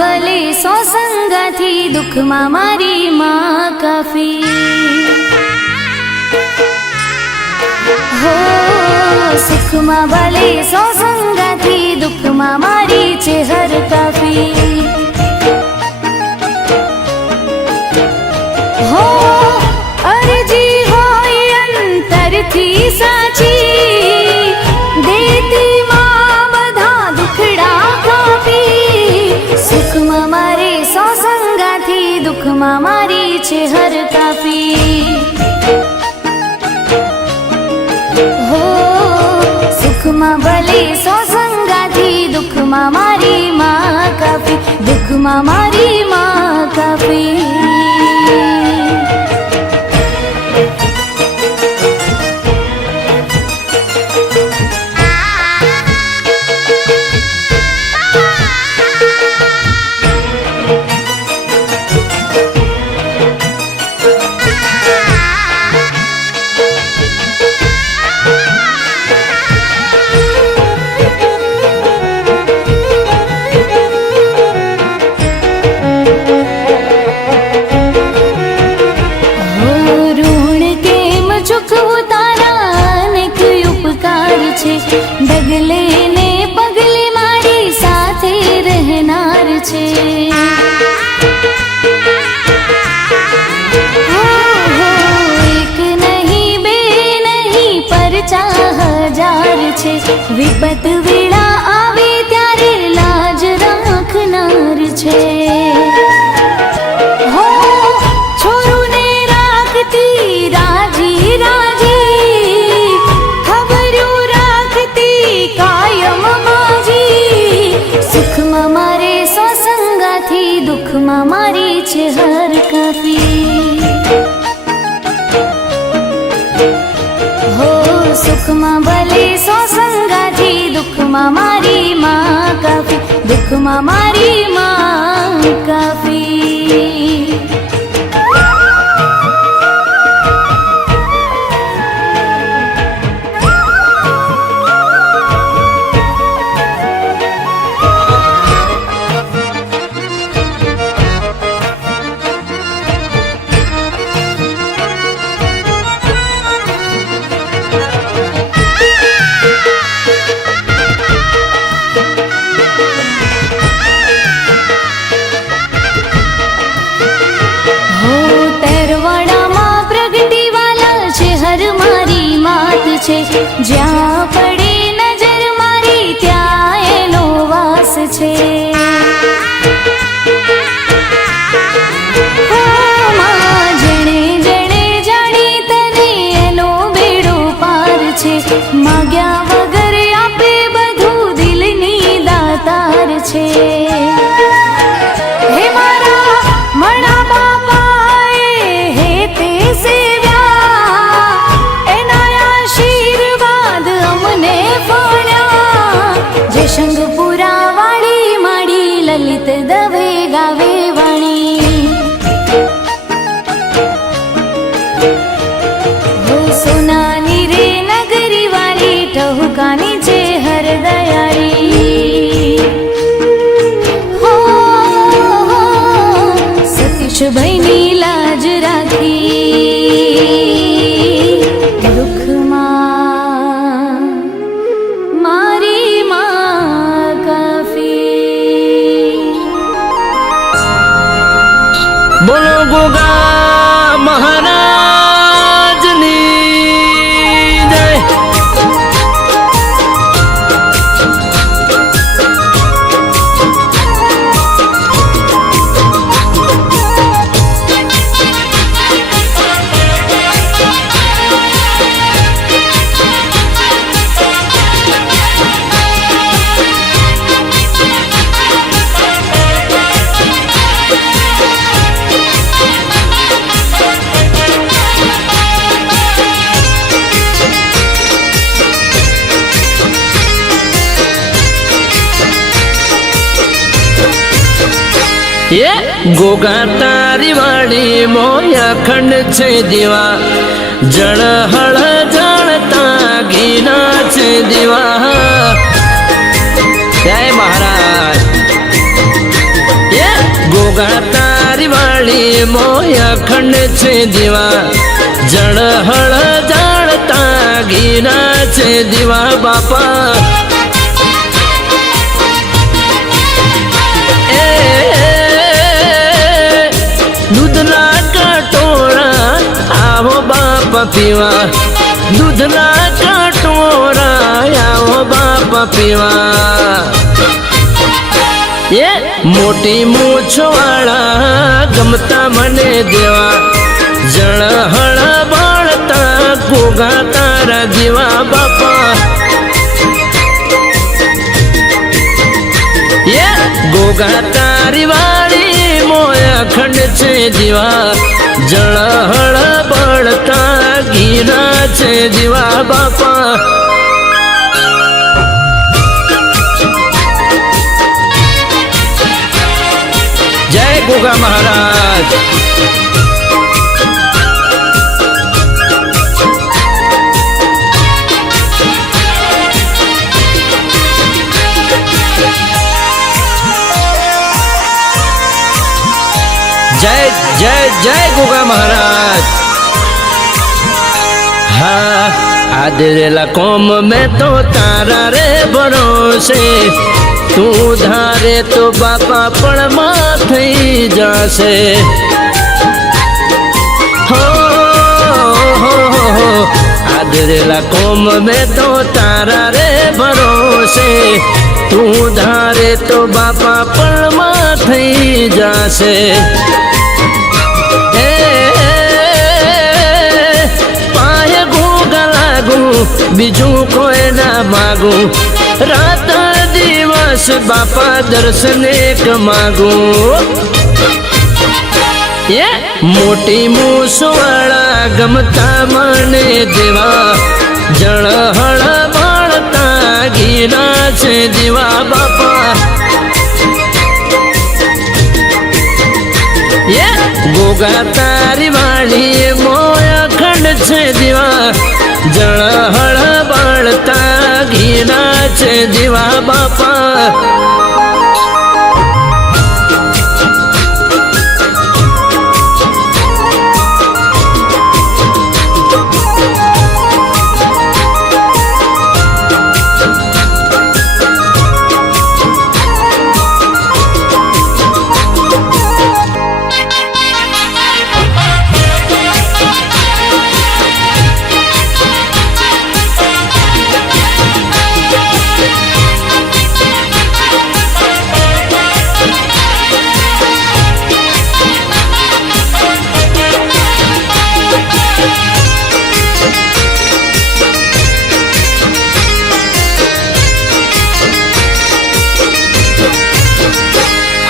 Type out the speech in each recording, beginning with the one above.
ભલે સો સંગાથી દુઃખમાં મારી માં કાફી હો સુખમાં ભલે સો સંગાથી દુઃખમાં મારી છે હર કાફી હો અરજી હોય અંતરથી સાચી દેતી માં બધા દુખડા કાપી સુખમાં મારે સો સંગાથી દુઃખમાં મારી છે હર કાફી હો સુખમાં ભલે સો સંગાથી દુઃખમાં મારી માં કાફી દુઃખમાં મારી માં કાફી ડગલે ને પગલે મારી સાથે રહેનાર છે એક નહીં બે નહીં પરચા હજાર છે વિપત વેળા આવે ત્યારે લાજ રાખનાર છે હો છોરુને રાખતી રાજી રાજી કાયમ માજી સુખમાં મારે સો સંગાથી દુઃખમાં મારી છે હર કાફી હો સુખમાં ભલે સો સંગાથી દુઃખમાં મારી માં કાફી દુઃખમાં મારી માં કાફી જ્યાં પડે નજર મારી ત્યાં એનો વાસ છે જેણે જેણે જાણી તને એનો બેડો પાર છે માગ્યા વગર આપે બધું દિલની દાતાર છે હે મારા મણા બાપાએ હે તે શંગપુરા વાળી માડી લલિત દવે ગાવે વાણી હો સોનાની રે નગરી વાળી ટહુકાની છે હર દયાળી હો સતીશ ભાઈની લાજ રાખી દુઃખમાં મારી બોલો ગોગા મહારાજની જય ये गोगा तारी वाड़ी मोया खंड छे दीवा जड़ हड़ जड़ता घीना छे दीवा जय महाराज। મોય અખંડ છે દીવા જળહળ જાણતા ઘીના છે દીવા બાપા દૂધના કટોરા આવો બાપા પીવા દૂધના કટોરા આવો બાપા પીવા એ મોટી મૂછવાળા ગમતા મને દેવા જળહળ બાળતા ગોગા તારા દીવા બાપા એ ગોગા તારી વાળી મોય અખંડ છે દીવા જળહળ બળતા ઘીના છે દીવા બાપા જય ગોગા મહારાજ જય જય જય ગોગા મહારાજ હા આદરેલા કોમ મેં તો તારા રે ભરોસે તું ધારે તો બાપા પણ માં થઈ જશે હો આદરેલા કોમ મેં તો તારા રે ભરોસે તું ધારે તો બાપા પણ માં થઈ જશે પાય ગોગા લાગું બીજું કોઈ ના માગું રાત દિવસ બાપા દર્શને કમાગું એ મોટી મૂસવાળા ગમતા મને દેવા જળહળ બાળતા ઘીના છે દીવા બાપા એ ગોગા તારી વાળી મોય અખંડ છે દીવા જળહળ બાળતા ઘીના છે દીવા બાપા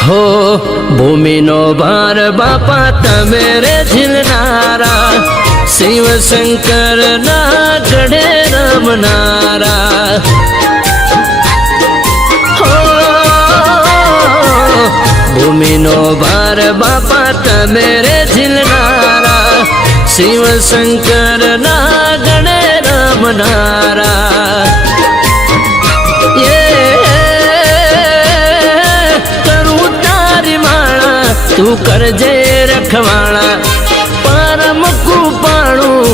હો ભૂમિનો ભાર બાપા તમે રે ઝીલનારા શિવ શંકર ના ગઢે રમનારા હો ભૂમિનો ભાર બાપા તમે રે ઝીલનારા શિવ શંકર ના ગઢે રમનારા તું કરજે રખવાળા પરમ કૃપાણું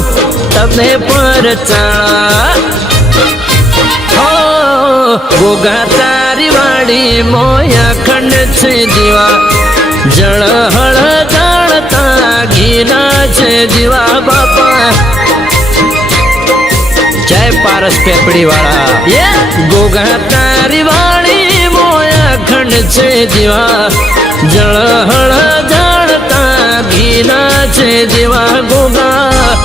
તમે પર ચાળા હો ગોગા તારી વાળી મોય અખંડ છે દીવા જળહળ જાણતા ઘીના છે દીવા બાપા જય પારસ પેપડી વાળા એ ગોગા તારી વાળી મોય અખંડ છે દીવા જળહળ જાણતા ઘીના છે દીવા ગોગા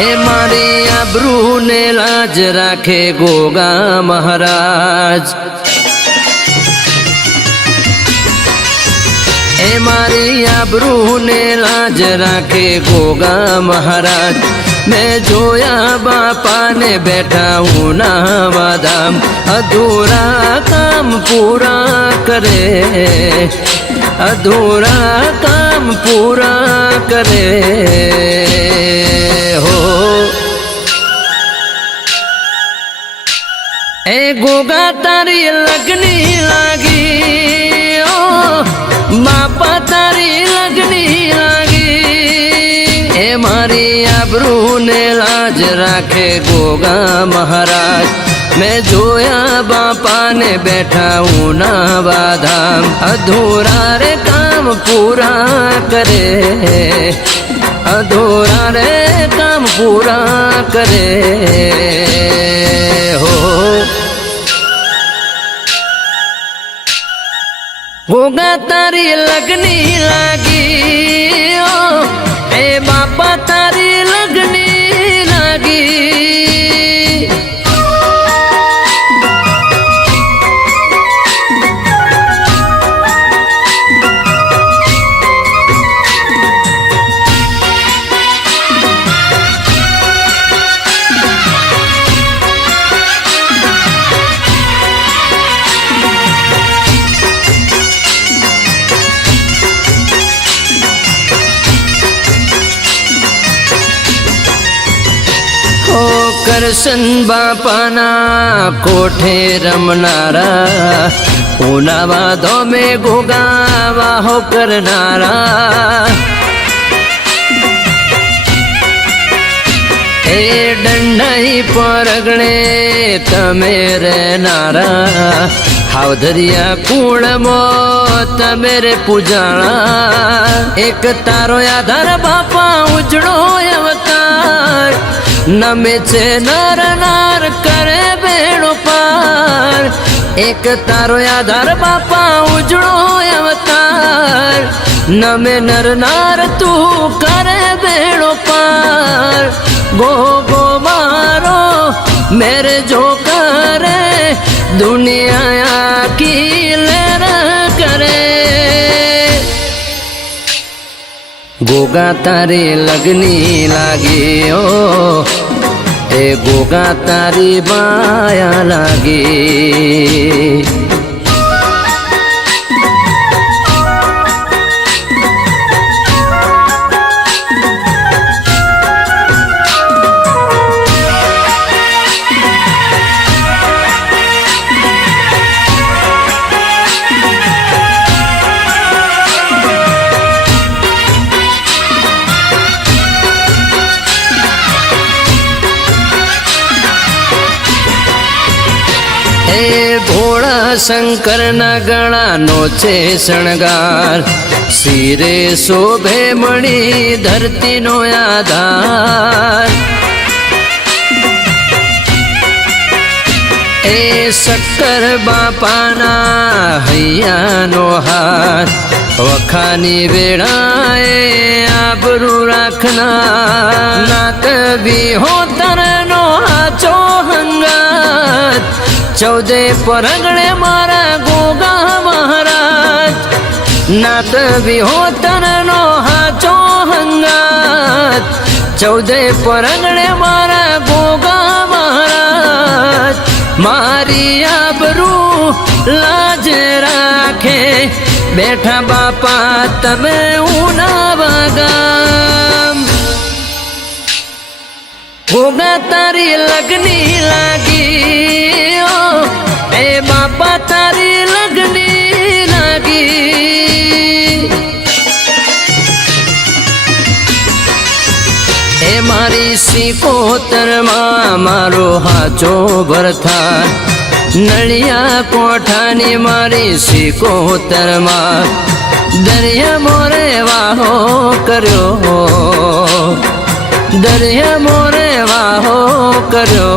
એ મારી આબરૂ ને લાજ રાખે ગોગા મહારાજ એ મારી આબરૂ ને લાજ રાખે ગોગા મહારાજ મેં જોયા બાપાને બેઠા હું નાવા ધામ અધૂરા કામ પૂરા કરે अधूरा काम पूरा करे हो। ए गोगा तारी लगनी लागी ओ बापा तारी लगनी लागी। ए मारी आबरू ने लाज राखे गोगा महाराज। मैं जोया बापा ने बैठा हूँ नावाधाम। अधूरा रे काम पूरा करे, अधूरा रे काम पूरा करे हो। गोगा तारी लगनी लागी ओ ए बापा तारी लगनी लागी। કરશન બાપાના કોઠે રમનારા ઉનાવા ધોમે ગોગાવા હો કરનારા। એ દંડાઈ પરગણે તમે રહેનારા। હાવધરિયા કુળમાં તમે રે પૂજાણા। એક તારો આધાર બાપા ઉજળો અવતાર। નમે છે નર નાર કરે બેડો પાર। એક તારો આધાર બાપા ઉજળો અવતાર। નમે નર નાર તું કરે બેડો પાર। ગો ગો મારો મેરે જો કરે દુનિયા કી લેર કરે। गोगा तारी लगनी लागी ओ ए गोगा तारी माया लागी। એ ભોળા શંકર ના ગળા નો છે શણગાર। શિરે શોભે મણી ધરતી નો આધાર। એ શક્કર બાપાના હૈયાનો હાર। વખાની વેળાએ આબરૂ રાખનાર। નાત વિહોતર નો આચો હંગાત। ચૌદે પરગણે મારા ગોગા મહારાજ। નાત વિહોતર નો હાચો હંગાત। ચૌદે પરગણે મારા ગોગા મહારાજ। મારી આબરૂ લાજ રાખે બેઠા બાપા તમે ઉનાવા ગામ। ગોગા તારી લગની લાગી ओ ए बापा तारी लगनी लागी। ए मारी सिकोतर मां मारो हाचो भरथार। नळिया कोठानी मारी सिकोतर मां दरिया मोरे वाहो कर्यो। दरिया मोरे वाहो कर्यो।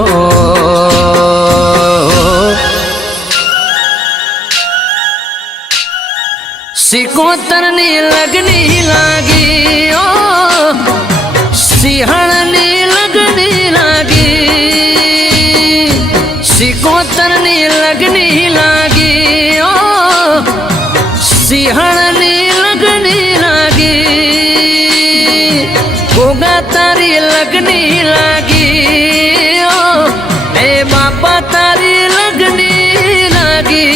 सिकोतर नी लगनी लागी ओ सिंहण नी लगनी लागी। सिकोतर नी लगनी लागी ओ सिंहण नी लगनी लागी। गोगा तारी लगनी लागी ओ ए बापा तारी लगनी लागी।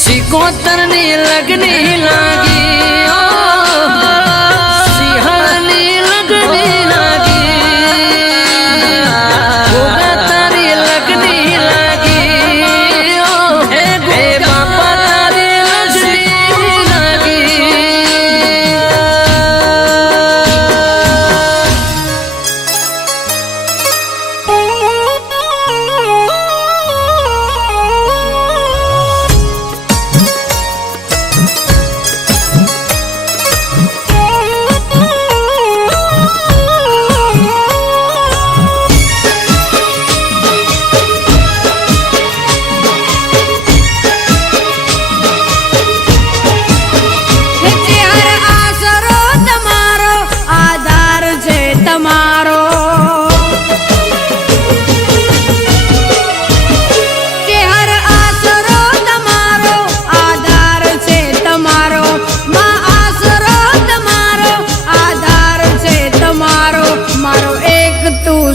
सिको સોતરની લગની લાગી ઓ સિંહણની લગની લાગી ગોગા તારી લગની લાગી ઓ હે બાપા તારી લગની લાગી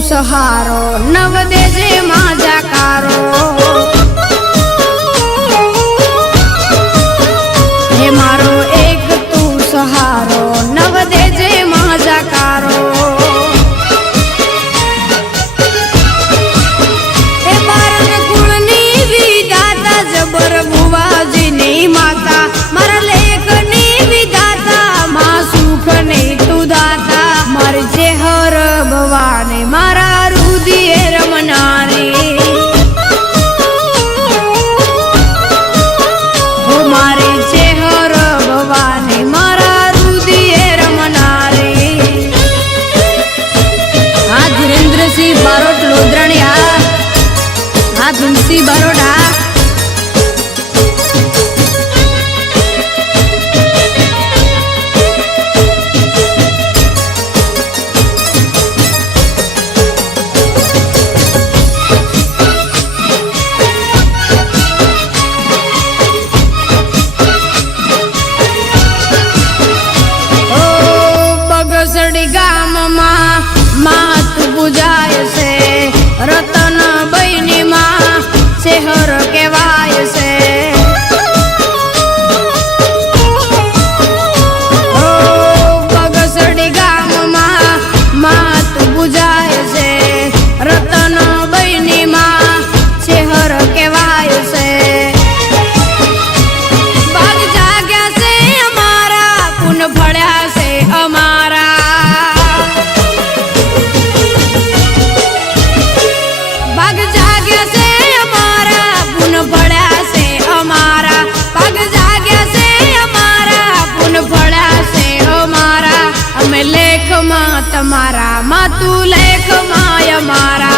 સહારો નવ દેજે માં જાકારો હે મારો એક તું સહારો નવ દેજે માં જાકારો હે ભારત કુળની વિધાતા જબર ભુવાજીની માતા મારા લેખની વિધાતા માં સુખની તું દાતા મારી ચેહર ભવાની મારા तुलसी बरोड़ा बगसड़ी गाम मात पूजाय से रतन बहनी शहर केवाय से बगसड़ी गाम मात बुझाय से रतन बहनी शहर केवाय से भाग जाग्या से हमारा पुन फड़्या से हमारा भाग जाग्या से फड़ा से हमारा पग जाग्या से हमारा पुन फड़ा से हमारा हमें लेख माँ तुम्हारा माँ तू लेख माँ हमारा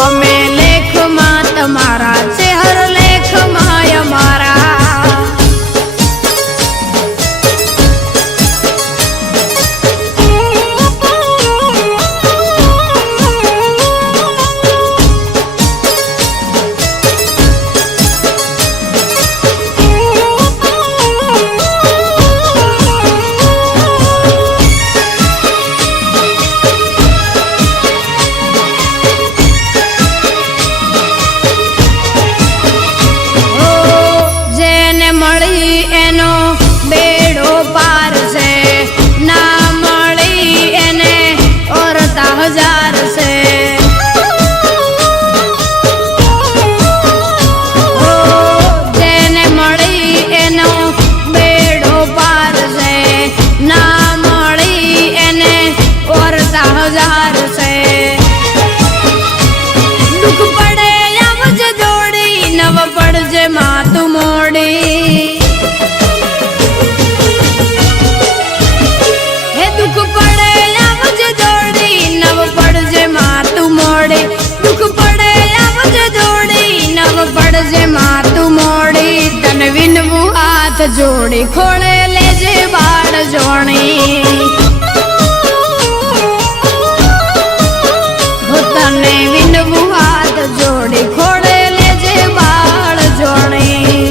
हमें लेख माँ तुम्हारा चेहर लेख माँ हमारा એનો બેડો પાર છે ના મળી એને ઓરતા હજાર છે જેને મળી એનો બેડો પાર છે ના મળી એને ઓરતા હજાર છે દુઃખ પડે આવજે દોડી નવ પડજે માતું મોડી પડજે માતું મોડી તન વિનવું હાથ જોડી ખોળે લેજે બાળ જોણી તને વિનવું હાથ જોડી ખોળે લેજે બાળ જોણી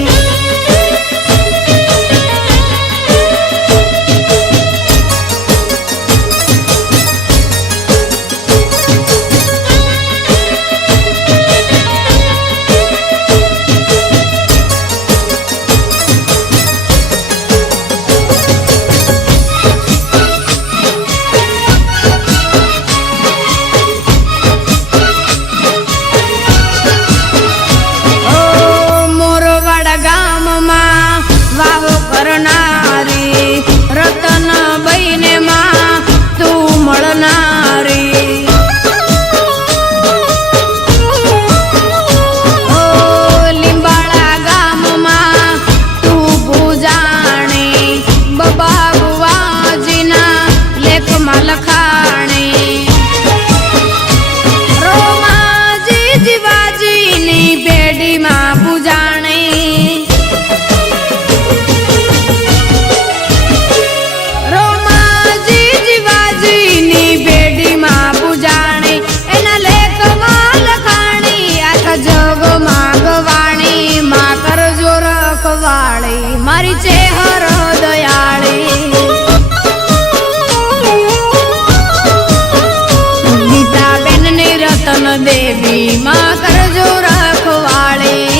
રખવાળી મારી ચેહર દયાળી ગીતાબેન ની રતન દેવી માં કરજો રખવાળી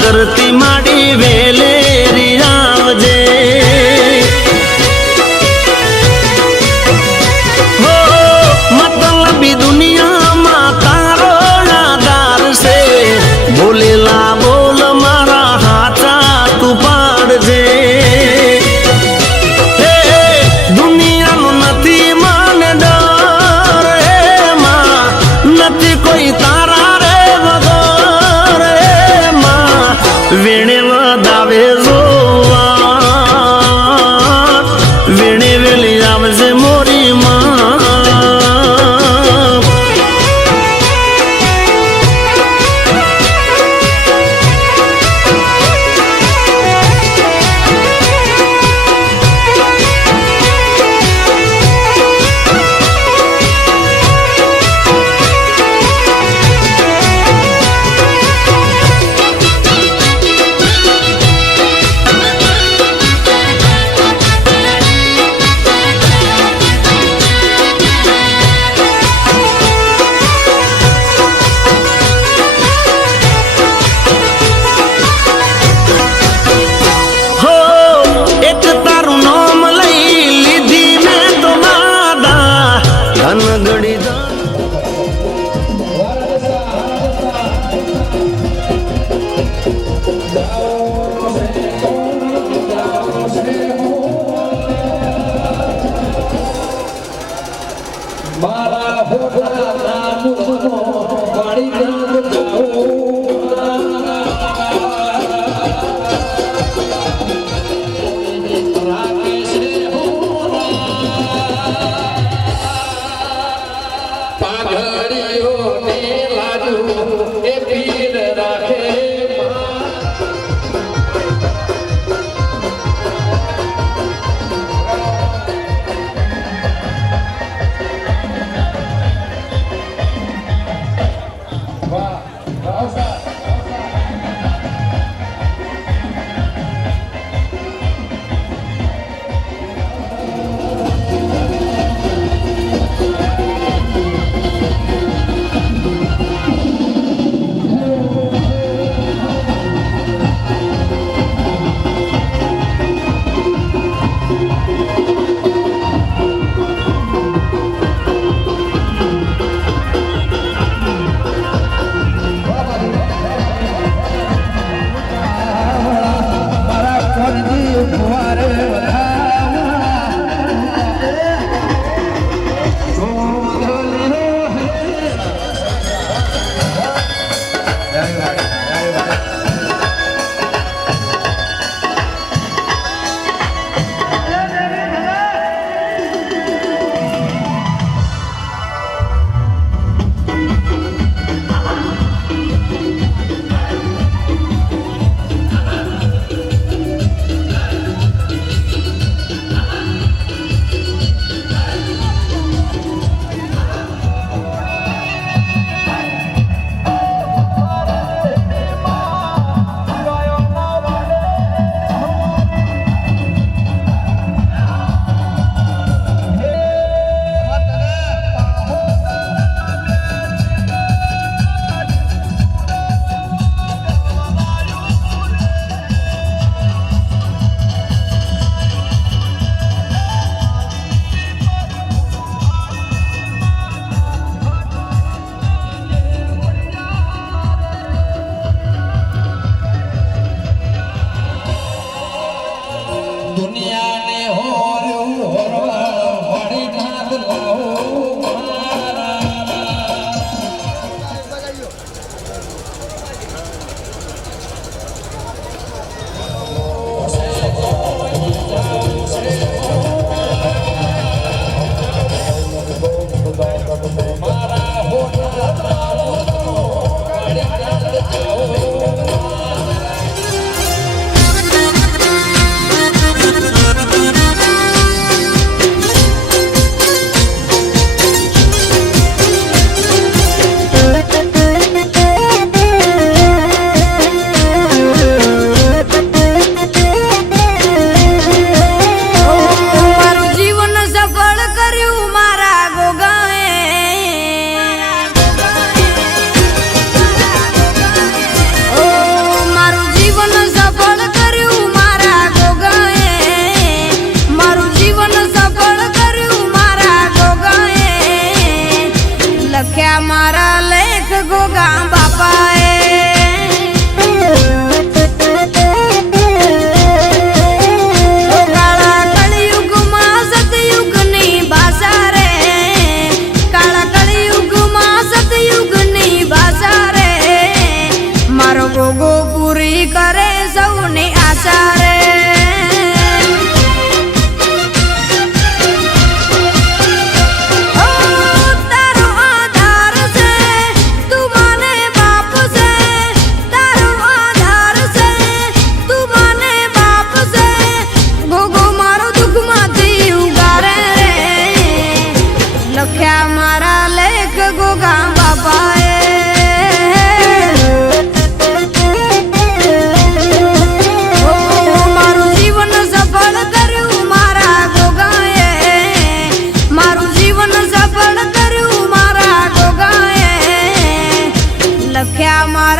કરતી માડી વેલેરી આવજે હો મતલબી દુનિયામાં તારો આધાર છે બોલેલા બોલ મારા હાથા તું પાડજે હે દુનિયાનું નથી મને ડર એમાં નથી કોઈ તારા રે વગર વેણે વધાવે જોવા વેણે વેલી આવજે મોરી માં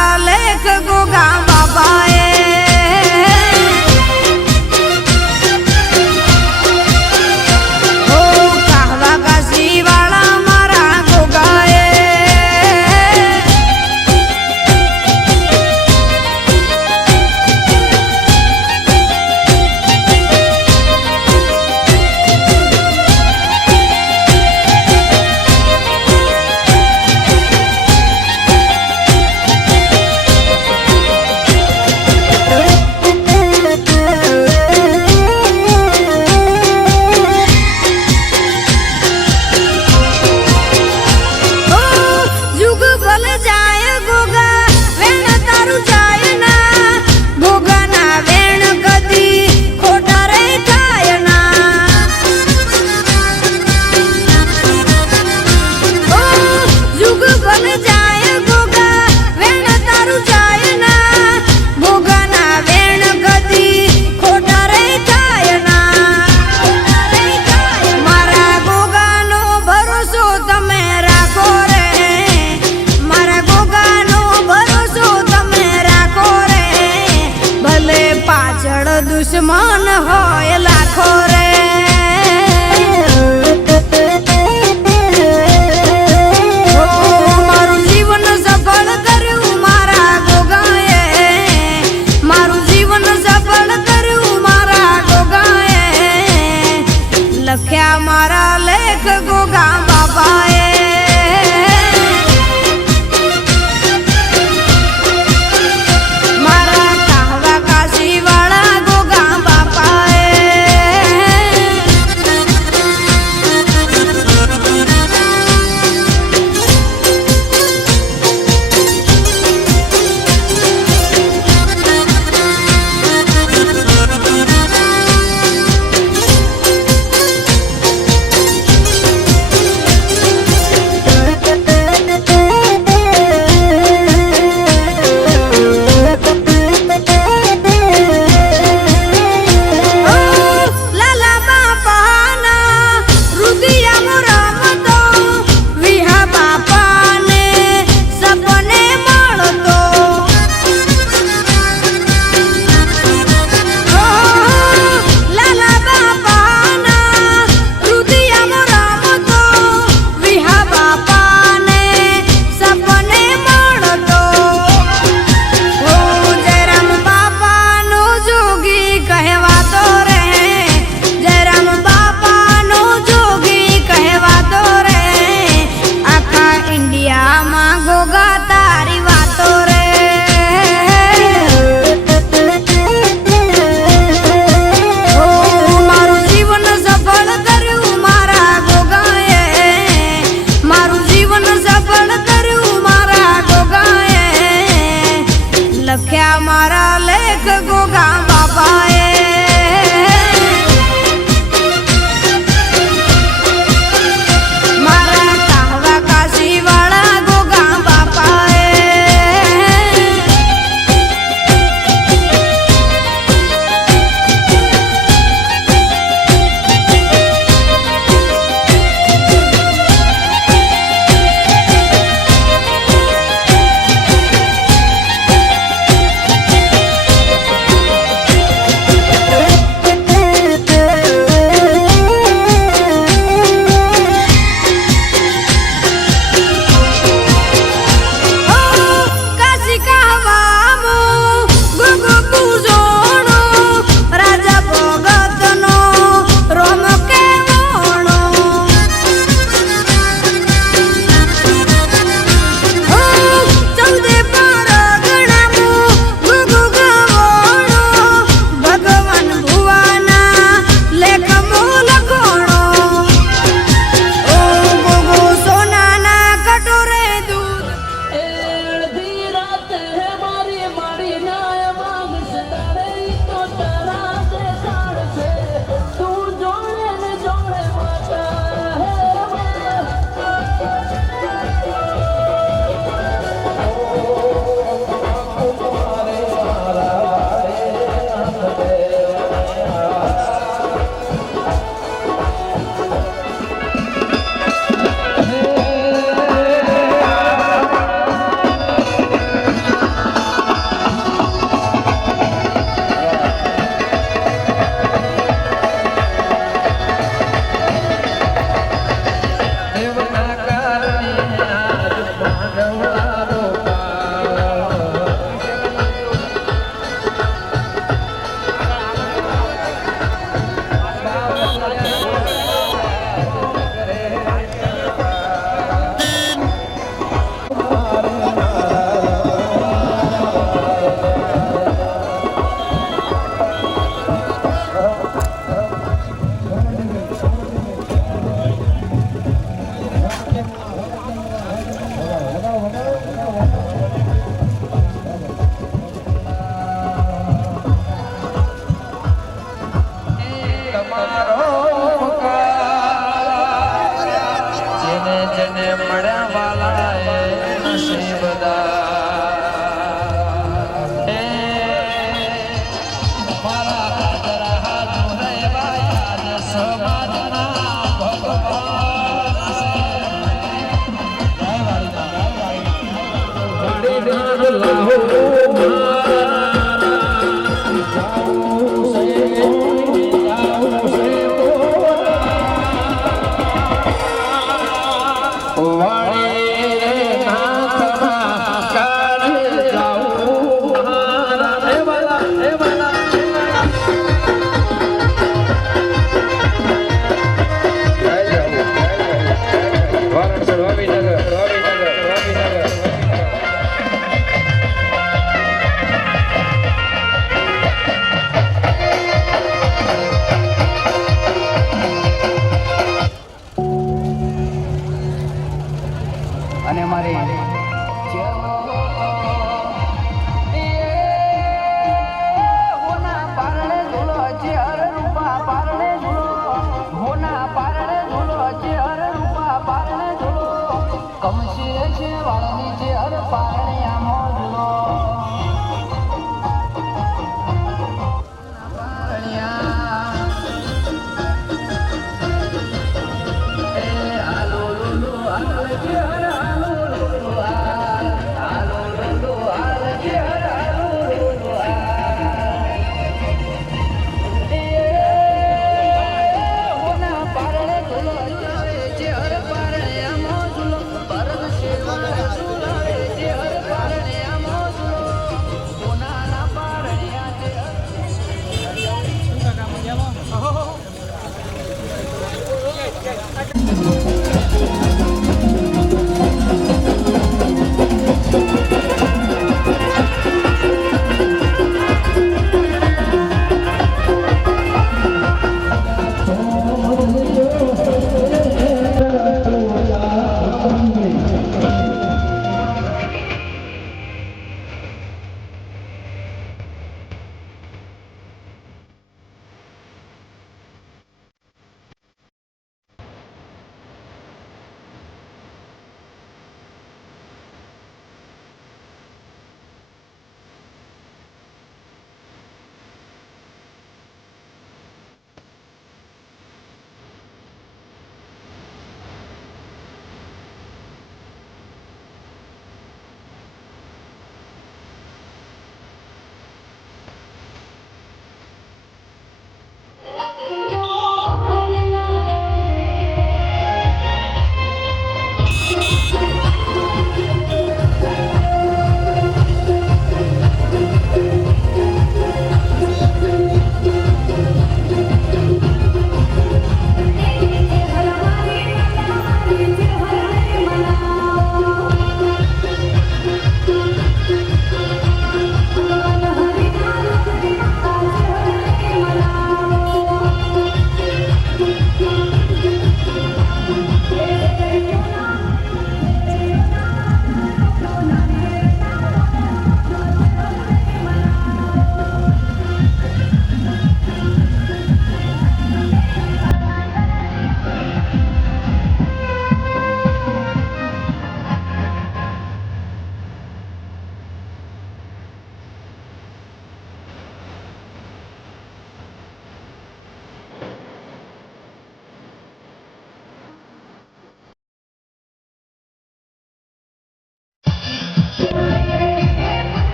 મારા લેખ ગોગા બાબાએ ઓ કાહવા કાશી વાળા મારા ગોગાએ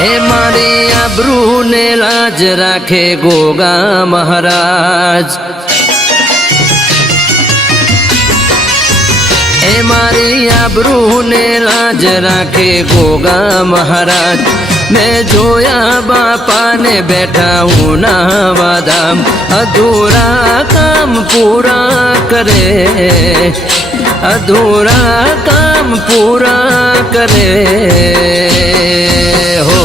એ મારી આબરૂ ને લાજ રાખે ગોગા મહારાજ, એ મારી આબરૂ ને લાજ રાખે ગોગા મહારાજ. મેં જોયા બાપાને બેઠા ઉના વાદામ, અધૂરા કામ પૂરા કરે, અધૂરા કામ પૂરા કરે હો.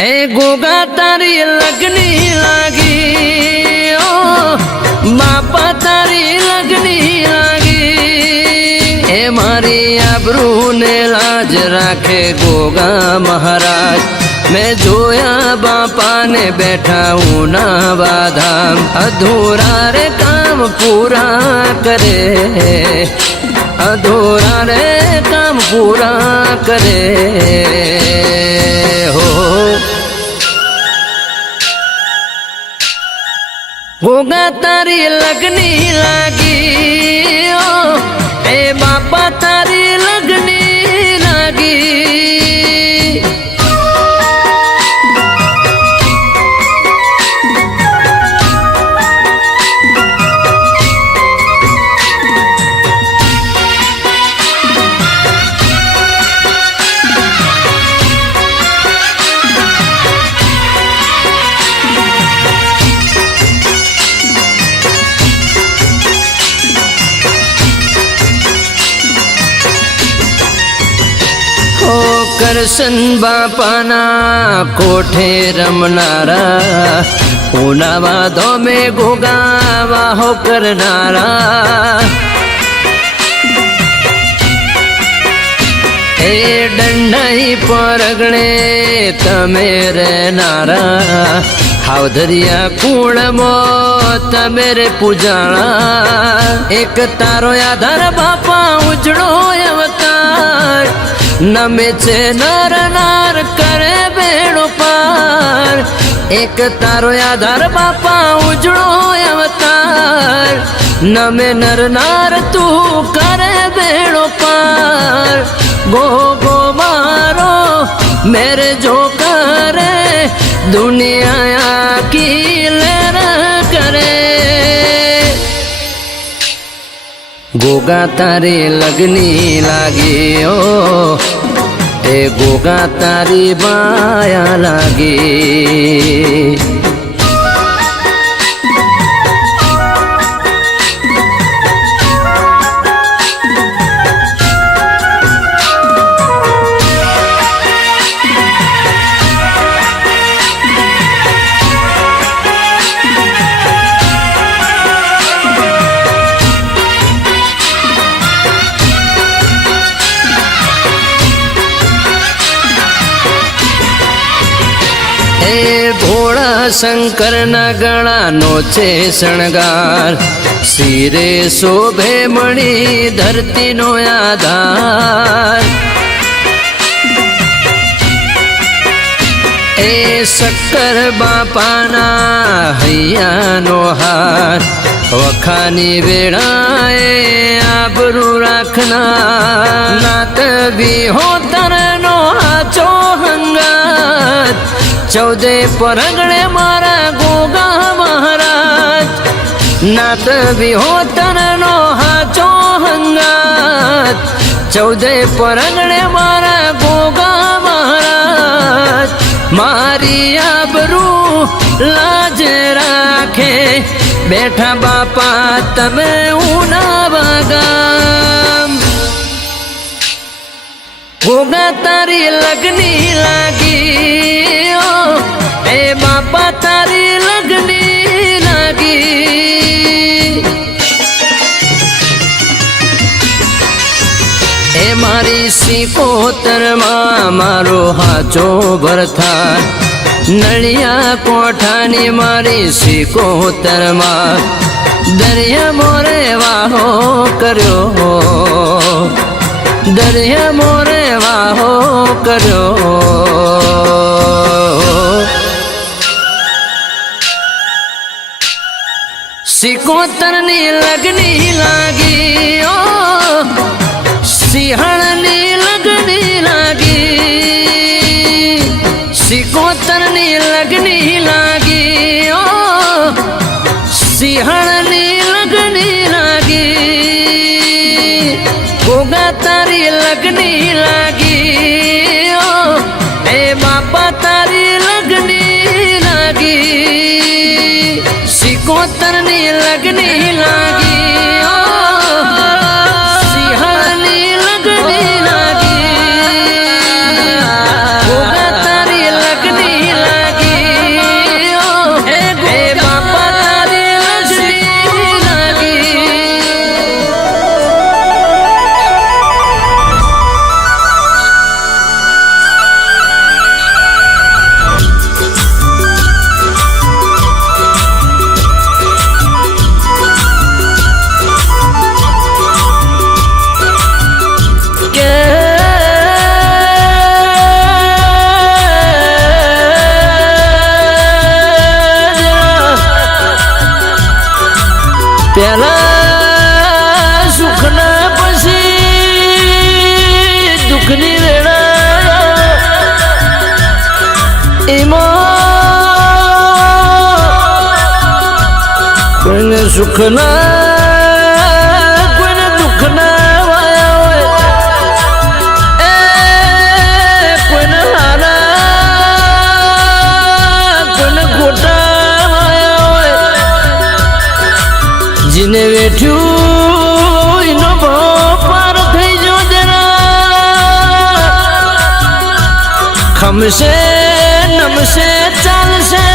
એ ગોગા તારી લગની લાગી, ઓ બાપા તારી લગની લાગી, એ મારી આબરૂ ને લાજ રાખે ગોગા મહારાજ. મેં જોયા બાપાને બેઠા ઉના વાધામ, અધૂરા રે કામ પૂરા કરે, અધૂરા રે કામ પૂરા કરે હો. ગોગા તારી લગની લાગી, ઓ એ બાપા તારી લગની લાગી, કરશન બાપાના કોઠે રમનારા, ઉનાવા ધોમે ગોગા વાહો કરનારા, એ દંડાઈ પરગણે તમે રહેનારા, હાવધરિયા કુળમાં તમે રે પૂજાણા. એક તારો આધાર બાપા ઉજળો અવતાર, નમે છે નર નાર કરે બેડો પાર. એક તારો આધાર બાપા ઉજળો અવતાર, નમે નર નાર તું કરે બેડો પાર. ગોગો મારો મેરે જો કરે, દુનિયા કી લેર કરે. ગોગા તારી લગની લાગી, ઓ એ ગોગા તારી માયા લાગી. એ ભોળા શંકરના ગળાનો છે શણગાર, શિરે શોભે મણી ધરતીનો આધાર. એ શક્કર બાપાના હૈયાનો હાર, વખાની વેળાએ આબરૂ રાખનાર. નાત વિહોતરનો હાચો હંગાત, ચૌદે પરગણે મારા ગોગા મહારાજ. નાત વિહોતરનો હાચો હંગાત, ચૌદે પરગણે મારા ગોગા મહારાજ. મારી આબરૂ લાજ રાખે બેઠા બાપા તમે ઉનાવા ગામ. ગોગા તારી લગની લાગી, એ બાપા તારી લગની લાગી. એ મારી સિકોતરમાં મારો હાચો ભરથાર, નળિયા કોઠાની મારી સિકોતરમાં દરિયા મોરે વાહો કર્યો, દરિયા મોરે વાહો કર્યો. સિકોતરની લગની લાગી, સિંહણની લગની લાગી. સિકોતરની લગની લાગી, સિંહણની લગની લાગી. ગોગા તારી લગની લાગી, એ બાપા તારી લગની લાગી. સિકોતરની લગની લાગી, સિંહણની લગની લાગી. ગોગા તારી લગની લાગી, એ બાપા તારી લગની લાગી. પેલા સુખના પછી દુઃખની વેળા, એમાં કોઈને સુખના કોઈને દુઃખના વાયા હોય, એ કોઈને હારા કોઈને ખોટા વાયા હોય. જીને વેઠ્યું એનો ભાવ પાર થઈ જો જરા, ખમશે નમશે ચાલશે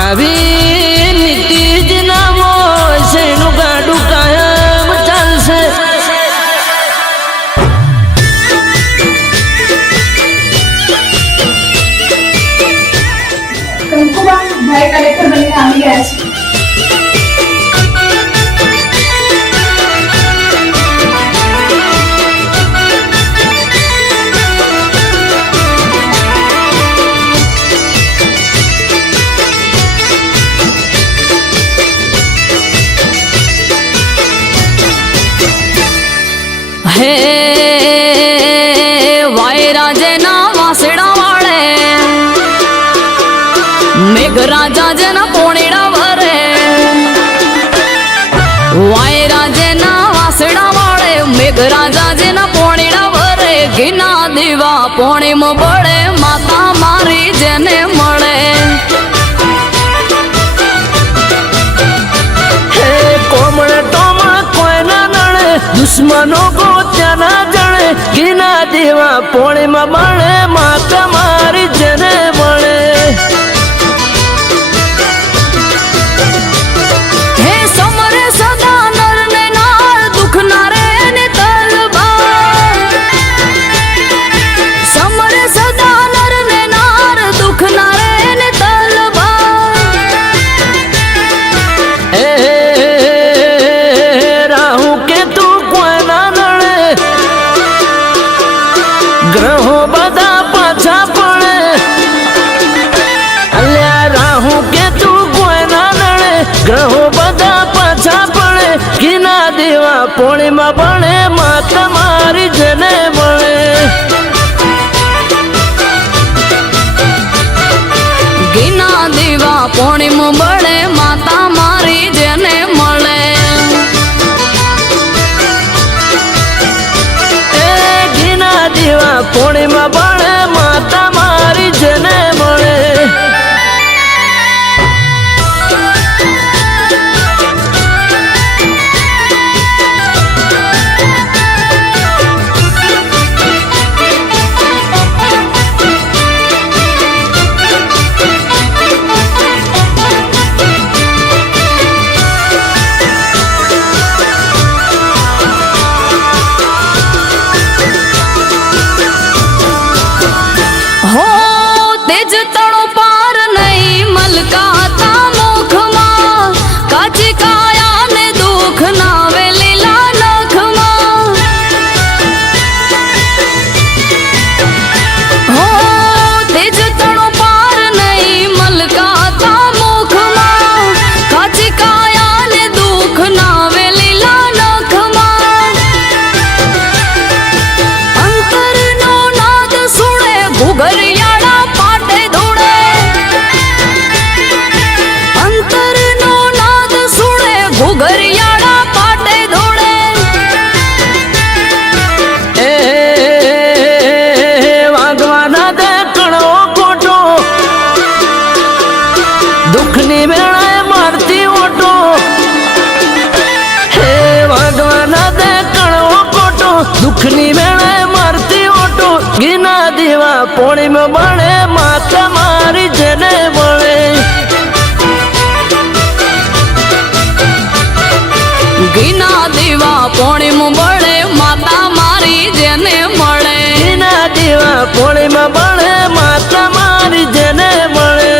આવી નીતિ જ નામો છે, એનું ગાડું કાયમ ચાલશે. કંકુબાન ભાઈ કલેક્ટર બનીને આવી ગયા છે. હે વાયરાજના વાસડા વાળે, મેઘરાજા જેના પોણીડા ભરે. વાયરાજના વાસડા વાળે, મેઘરાજા જેના પોણીડા ભરે. ઘીના દીવા પોણીમાં બળે, માતા મારી જેને મળે. હે કોમળ ટોમળ કોઈના નડે, દુશ્મનો ગોત્યાના જણે. ઘીના દેવા પોણીમાં બળે, માતા મારી જેને મળે. હે સમરે સદા નર ને નાર, દુઃખ ના રે ને તલવાર. સમરે સદા નર ને નાર, પોણીમાં બળે માતા મારી જેને મળે ઘીના દીવા પોણીમાં બળે માતા મારી જેને મળે એ ઘીના દીવા પોણીમાં બળે માતા મારી જેને મળે હો તેજ તણો પાર નહીં મલકાતા મુખમાં કાચી કાયા ને દુઃખ નાવે લીલા નખમાં હો તેજ તણો પાર નહીં મલકાતા મુખમાં કાચી કાયા ને દુઃખ નાવે લીલા નખમાં અંતરનો નાદ સુણે ઘુઘરિયાળા પાટે ધૂળે અંતરનો નાદ સુણે ઘુઘરિયાળા પાટે ધૂળે એ વાગવાના દે કણો કોટો દુઃખની વેળાએ મારતી ઓટો હે વાગવાના દે કણો કોટો દુઃખની વેળાએ મારતી ઓટો ઘીના દીવા પોણીમાં બળે માતા મારી જેને મળે ઘીના દીવા પોણીમાં બળે માતા મારી જેને મળે ઘીના દીવા પોણીમાં બળે માતા મારી જેને મળે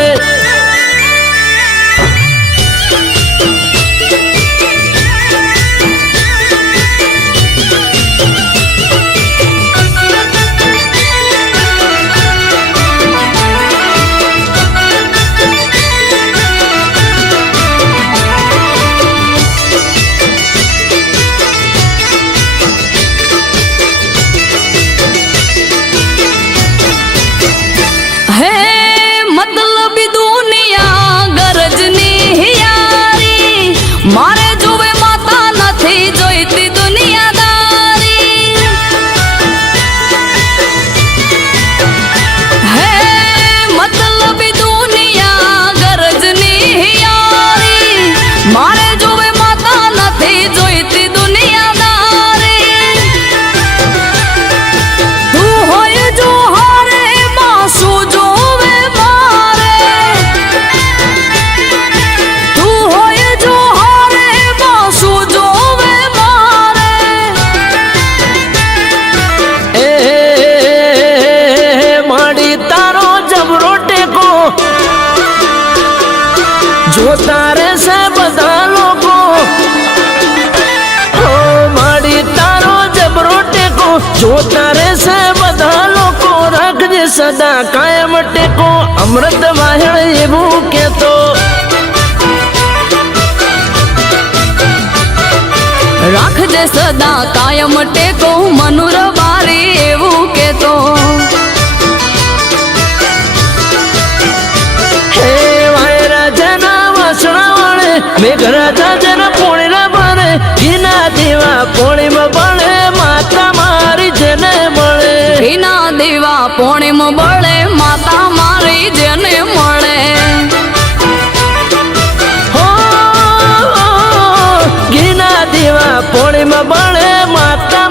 હે મતલબી દુનિયા ગરજની હિયારી મારે જોવે માતા નથી જોઈતી દુનિયાદારી હે મતલબી દુનિયા ગરજની હિયારી મારે જોવે માતા નથી જોઈતી દુનિયાદારી તું હોય જો હારે માં શું જોવે મારે તું હોય જો હારે માં શું જોવે મારે એ માડી તારો જબરો ટેકો જોતા રહેશે બધા લોકો ઓ માડી તારો જબરો ટેકો જોતા રહેશે બધા લોકો રાખજે સદા કાયમ ટેકો અમૃત વાહણ એવું કેતો રાખજે સદા કાયમ ટેકો મનુર બારી એવું કેતો હે વાયરાજાના વાસણા વળે મેઘરાજા જેના પોણીના બળે ઘીના દીવા પોણીમાં બળે માતા મારી જેને મળે ઘીના દીવા પોણીમાં બળે માતા મારી જેને મળે હો ઘીના દીવા પોણીમાં બળે માતા